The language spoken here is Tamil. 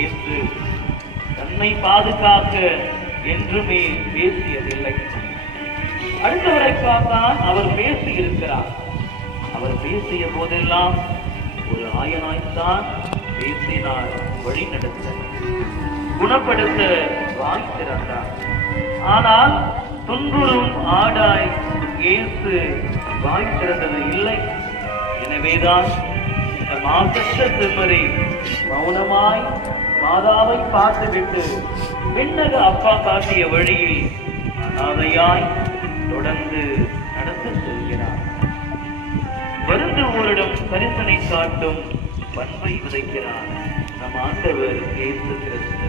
இயேசு தன்னை பாதுகாக்க என்றுமே பேசியதில்லை. அடுத்தவரை பார்த்தான் அவர் பேசி இருக்கிறார். அவர் பேசிய போதெல்லாம் ஒரு ஆயனாய்த்தான் பேசினார், வழி நடத்த, குணப்படுத்த வாய் திறந்தார். ஆனால் துன்புறும் ஆடாய் இயேசு வாய் திறந்தது இல்லை. எனவேதான் இந்த மாசற்ற செம்மறி மௌனமாய் மாதாவை பார்த்துவிட்டு விண்ணக அப்பா காட்டிய வழியில் அனாதையாய் தொடர்ந்து நடந்து செல்கிறார். வருந்துவோரிடம் கரிசனை காட்டும் பண்பை விதைக்கிறார் நம் ஆண்டவர் இயேசு கிறிஸ்து.